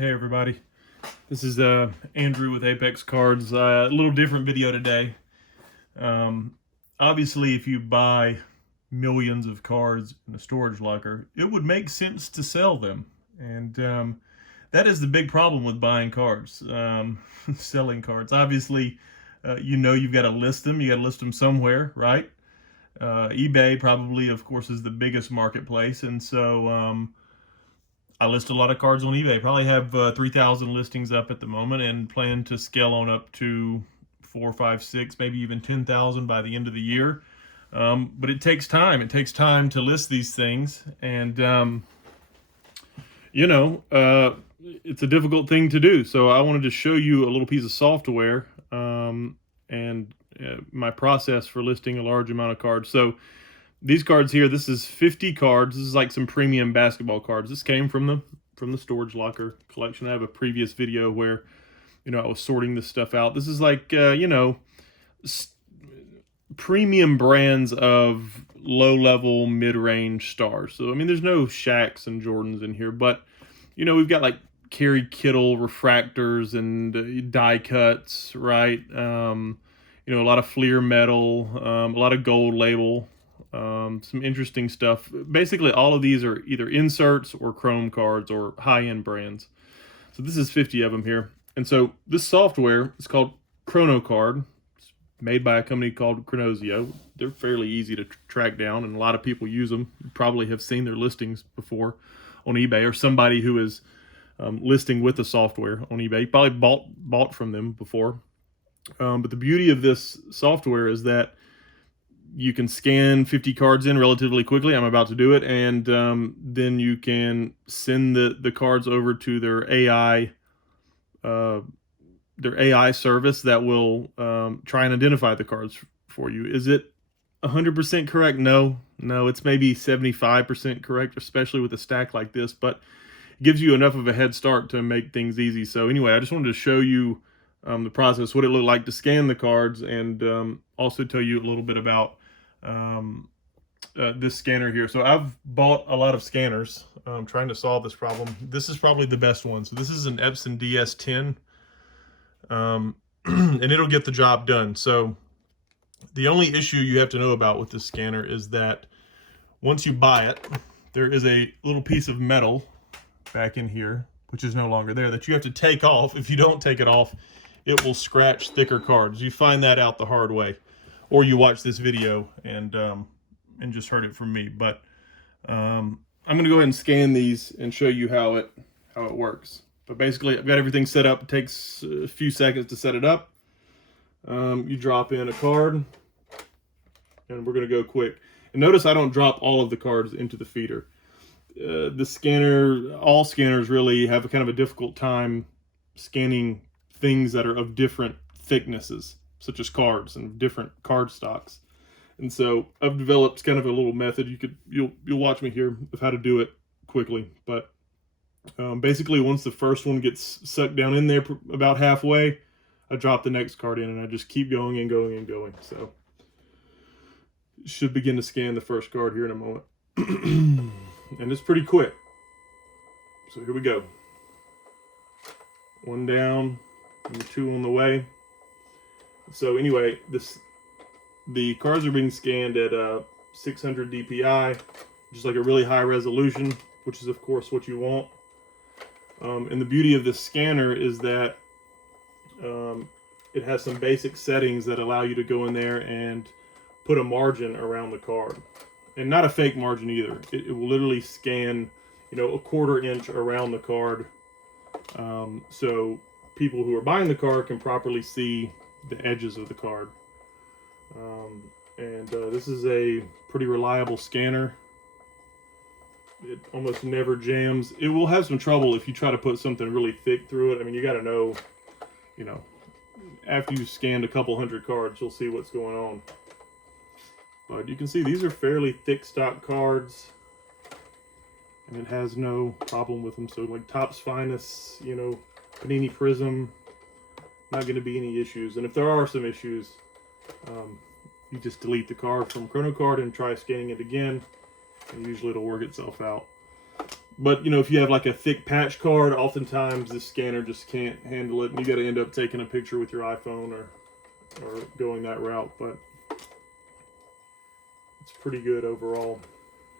Hey everybody, this is Andrew with Apex Cards. A little different video today. Obviously, if you buy millions of cards in a storage locker, it would make sense to sell them. And that is the big problem with buying cards, selling cards. Obviously, you've got to list them. You got to list them somewhere, right? eBay probably, of course, is the biggest marketplace. And so I list a lot of cards on eBay. Probably have 3,000 listings up at the moment, and plan to scale on up to 4, 5, 6, maybe even 10,000 by the end of the year. But it takes time. It takes time to list these things, and it's a difficult thing to do. So I wanted to show you a little piece of software and my process for listing a large amount of cards. So these cards here, this is 50 cards. This is like some premium basketball cards. This came from the storage locker collection. I have a previous video where, I was sorting this stuff out. This is like, premium brands of low-level, mid-range stars. So, I mean, there's no Shaqs and Jordans in here, but, we've got like Kerry Kittle refractors and die cuts, right? A lot of Fleer metal, a lot of gold label. Some interesting stuff. Basically, all of these are either inserts or chrome cards or high-end brands. So this is 50 of them here. And so this software is called Kronocard. It's made by a company called Chronosio. They're fairly easy to track down, and a lot of people use them. You probably have seen their listings before on eBay, or somebody who is listing with the software on eBay. You probably bought from them before. But the beauty of this software is that you can scan 50 cards in relatively quickly. I'm about to do it. And then you can send the cards over to their AI service that will try and identify the cards for you. Is it 100% correct? No, it's maybe 75% correct, especially with a stack like this, but it gives you enough of a head start to make things easy. So anyway, I just wanted to show you the process, what it looked like to scan the cards, and also tell you a little bit about this scanner here. So I've bought a lot of scanners trying to solve this problem. This is probably the best one. So this is an Epson DS10, and it'll get the job done. So the only issue you have to know about with this scanner is that once you buy it, there is a little piece of metal back in here, which is no longer there, that you have to take off. If you don't take it off, it will scratch thicker cards. You find that out the hard way, or you watch this video and just heard it from me. But I'm going to go ahead and scan these and show you how it works. But basically, I've got everything set up. It takes a few seconds to set it up. You drop in a card, and we're going to go quick. And notice I don't drop all of the cards into the feeder. The scanner, all scanners really have a kind of a difficult time scanning things that are of different thicknesses, such as cards and different card stocks. And so I've developed kind of a little method. You'll watch me here of how to do it quickly. But basically, once the first one gets sucked down in there about halfway, I drop the next card in, and I just keep going and going and going. So should begin to scan the first card here in a moment. And it's pretty quick. So here we go. One down, and 2 on the way. So anyway, the cards are being scanned at 600 DPI, just like a really high resolution, which is of course what you want. And the beauty of this scanner is that it has some basic settings that allow you to go in there and put a margin around the card. And not a fake margin either. It will literally scan, a 1/4 inch around the card. So people who are buying the card can properly see the edges of the card. This is a pretty reliable scanner. It almost never jams. It will have some trouble if you try to put something really thick through it. I mean, you got to know, after you've scanned a couple hundred cards, you'll see what's going on. But you can see these are fairly thick stock cards, and it has no problem with them. So like Topps Finest, Panini Prism, not going to be any issues. And if there are some issues, you just delete the card from Kronocard and try scanning it again, and usually it'll work itself out. But you know, if you have like a thick patch card, oftentimes this scanner just can't handle it, and you got to end up taking a picture with your iPhone or going that route. But it's pretty good overall.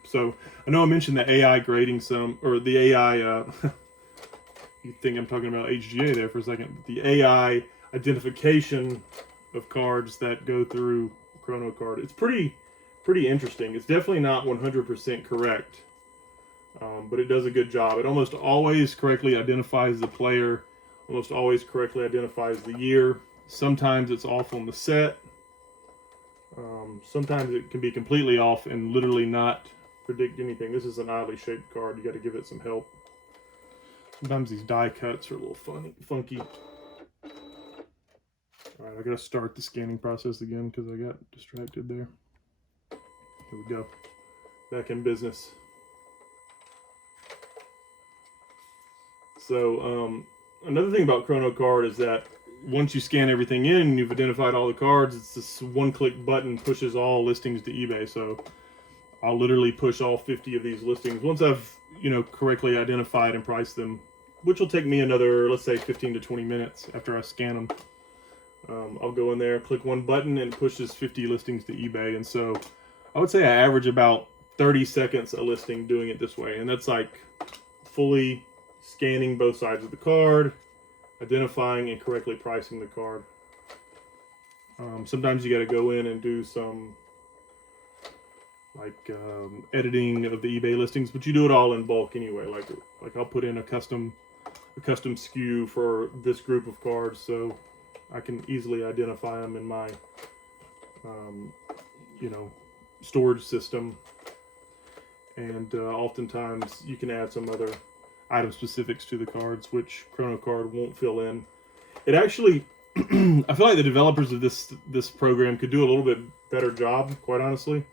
So I know I mentioned the AI grading some, or the AI. You think I'm talking about HGA there for a second? The AI identification of cards that go through Kronocard. It's pretty interesting. It's definitely not 100% correct. But it does a good job. It almost always correctly identifies the player, almost always correctly identifies the year. Sometimes it's off on the set. Sometimes it can be completely off and literally not predict anything. This is an oddly shaped card. You got to give it some help. Sometimes these die cuts are a little funky. All right, I got to start the scanning process again because I got distracted there. Here we go. Back in business. So another thing about Kronocard is that once you scan everything in and you've identified all the cards, it's this one-click button pushes all listings to eBay. So I'll literally push all 50 of these listings once I've, you know, correctly identified and priced them, which will take me another, let's say, 15 to 20 minutes after I scan them. I'll go in there, click one button, and it pushes 50 listings to eBay. And so I would say I average about 30 seconds a listing doing it this way. And that's like fully scanning both sides of the card, identifying and correctly pricing the card. Sometimes you got to go in and do some like editing of the eBay listings, but you do it all in bulk anyway. Like I'll put in a custom SKU for this group of cards, so I can easily identify them in my you know, storage system. And oftentimes you can add some other item specifics to the cards, which Kronocard won't fill in. It actually, I feel like the developers of this program could do a little bit better job, quite honestly,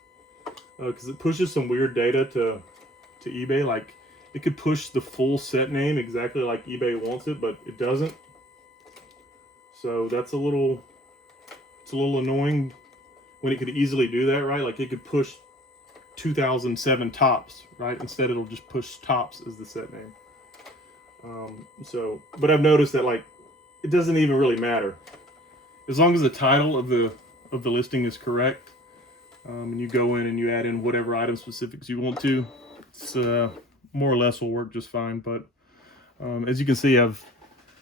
because it pushes some weird data to eBay. Like it could push the full set name exactly like eBay wants it, but it doesn't. So that's a little annoying when it could easily do that, right? Like it could push 2007 tops, right? Instead it'll just push tops as the set name. But I've noticed that like it doesn't even really matter as long as the title of the listing is correct, and you go in and you add in whatever item specifics you want to. It's more or less will work just fine. But as you can see, I've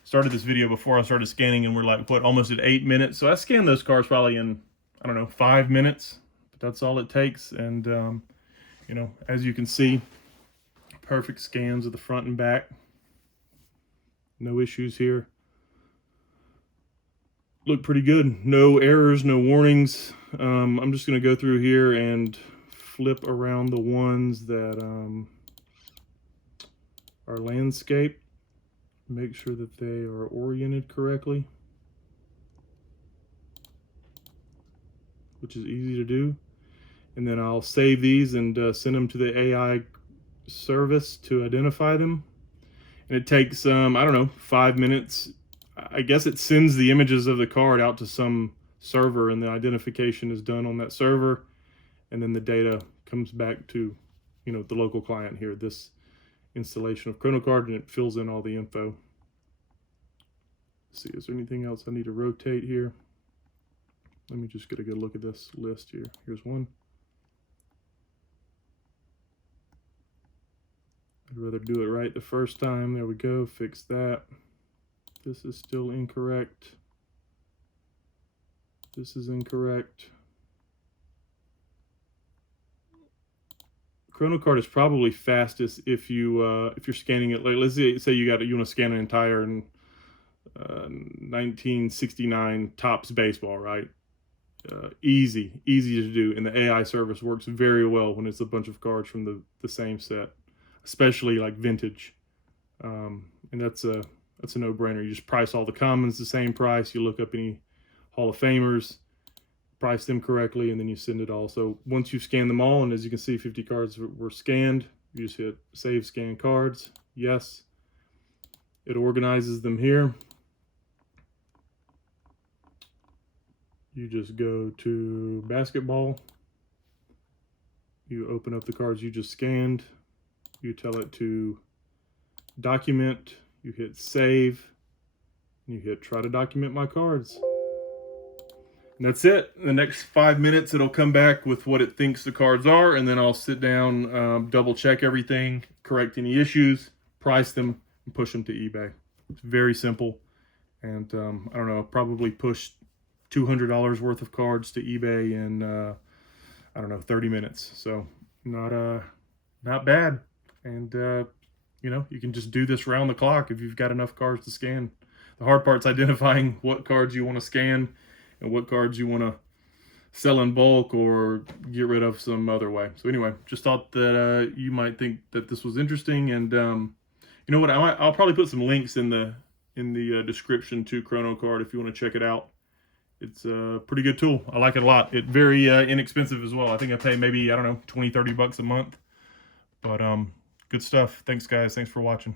started this video before I started scanning, and we're like almost at 8 minutes. So I scanned those cards probably in, I don't know, 5 minutes. But that's all it takes. And you know, as you can see, perfect scans of the front and back. No issues here. Look pretty good. No errors, no warnings. I'm just going to go through here and flip around the ones that are landscape. Make sure that they are oriented correctly, which is easy to do. And then I'll save these and send them to the AI service to identify them. And it takes, I don't know, 5 minutes. I guess it sends the images of the card out to some server, and the identification is done on that server. And then the data comes back to, you know, the local client here, this installation of Kronocard, and it fills in all the info. Let's see, is there anything else I need to rotate here? Let me just get a good look at this list here. Here's one. I'd rather do it right the first time. There we go, fix that. This is still incorrect. This is incorrect. Kronocard is probably fastest if you're scanning it. Like, let's say you want to scan an entire 1969 Topps baseball, right? Easy to do, and the AI service works very well when it's a bunch of cards from the same set, especially like vintage. And that's a no-brainer. You just price all the commons the same price. You look up any Hall of Famers, price them correctly, and then you send it all. So once you've scanned them all, and as you can see, 50 cards were scanned, you just hit Save Scan Cards. Yes. It organizes them here. You just go to basketball. You open up the cards you just scanned. you tell it to document, you hit save, and you hit try to document my cards. And that's it. In the next 5 minutes, it'll come back with what it thinks the cards are, and then I'll sit down, double check everything, correct any issues, price them, and push them to eBay. It's very simple. And I don't know, probably pushed $200 worth of cards to eBay in, I don't know, 30 minutes. So not bad. And, you know, you can just do this round the clock if you've got enough cards to scan. The hard part's identifying what cards you want to scan and what cards you want to sell in bulk or get rid of some other way. So anyway, just thought that you might think that this was interesting. And you know what, I'll probably put some links in the description to Kronocard if you want to check it out. It's a pretty good tool. I like it a lot. It's very inexpensive as well. I think I pay maybe, I don't know, 20-30 bucks a month. But good stuff. Thanks guys. Thanks for watching.